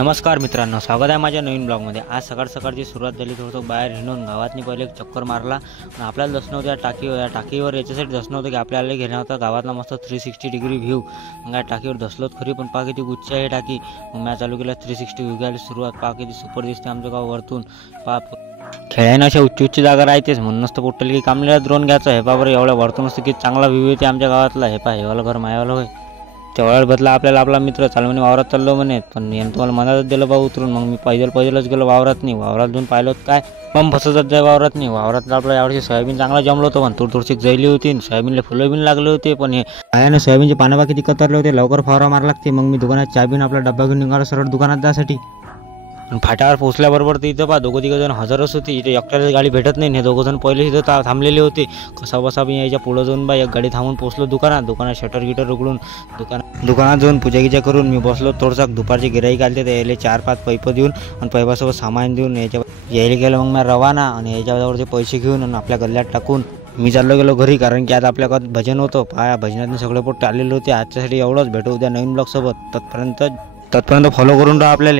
नमस्कार मित्रांनो, स्वागत आहे माझ्या नवीन ब्लॉगमध्ये। आज सकाळची सुरुवात झाली। थोडंसं बाहेर हिंडून गावातनी पहिले एक चक्कर मारला आणि आपल्याला दर्शन होतं या टाकीवर याच्यासाठी दर्शन होतं की आपल्याला घेणं होतं गावातला मस्त 360 डिग्री व्ह्यू। मग या टाकीवर दसलोत खरी, पण पहा किती गुच्छ आहे टाकी। मग मी चालू केला 360 व्ह्यू घ्यायला सुरुवात। पहा किती सुपर दिसते आमचं गाव वरतून। पहा खेळायला अशा उच्च जागा राहतेच म्हणूनच तर पोटल की कामलेला ड्रोन घ्यायचं हे पहा बरं। एवढ्या वरतून असतं की चांगला व्ह्यू येते आमच्या गावातला। हे पहा हेवाला घर मायावाला होय। तेवढ्या बदला आपल्याला आपला मित्र चालू म्हणे वावरात चाललो म्हणे, पण यानं तुम्हाला मनातच दिलं बा उतरून। मग मी पैदलच गेलो वावरात नाही। वावरात जाऊन पाहिलं काय पंप फसतच जाय वावरात नाही। वावरात आपलं यावर्षी सोयाबीन चांगला जमलं होतं, पण थोडीशी जैली होती। सोयाबीनला फुलं बिन लागले होते, पण हे आयाने सोयाबीनचे पानं किती कतरले होते। लवकर फवारा मारा लागते। मग मी दुकानात चहा बिन आपला डब्बा घेऊन निघालो सरळ दुकानात जायसाठी। फाट्यावर पोहोचल्याबरोबर तर इथं पहा दोघं जण हजरच होती। इथे एकट्याला गाडी भेटत नाही। हे दोघं जण पहिले इथं थांबलेले होते। कसा बसा मी याच्या पुढं जाऊन बा एक गाडी थांबून पोहोचलो दुकानात शटर गिटर उघडून दुकानात जाऊन पूजा करून मी बसलो। थोडसा दुपारचे गिराईक आले ते यायले 4-5 पैप देऊन आणि पैपासोबत सामान देऊन यायला गेलं। मग मी रवाना आणि याच्यावरचे पैसे घेऊन आणि आपल्या गल्ल्यात टाकून मी चाललो गेलो घरी, कारण की आज आपल्याकडे भजन होतं। पहा भजनातून सगळे पोट आलेले होते। आजच्यासाठी एवढंच, भेटू उद्या नवीन ब्लॉग सोबत। तत्पर्यंत फॉलो करून राहा आपल्याला।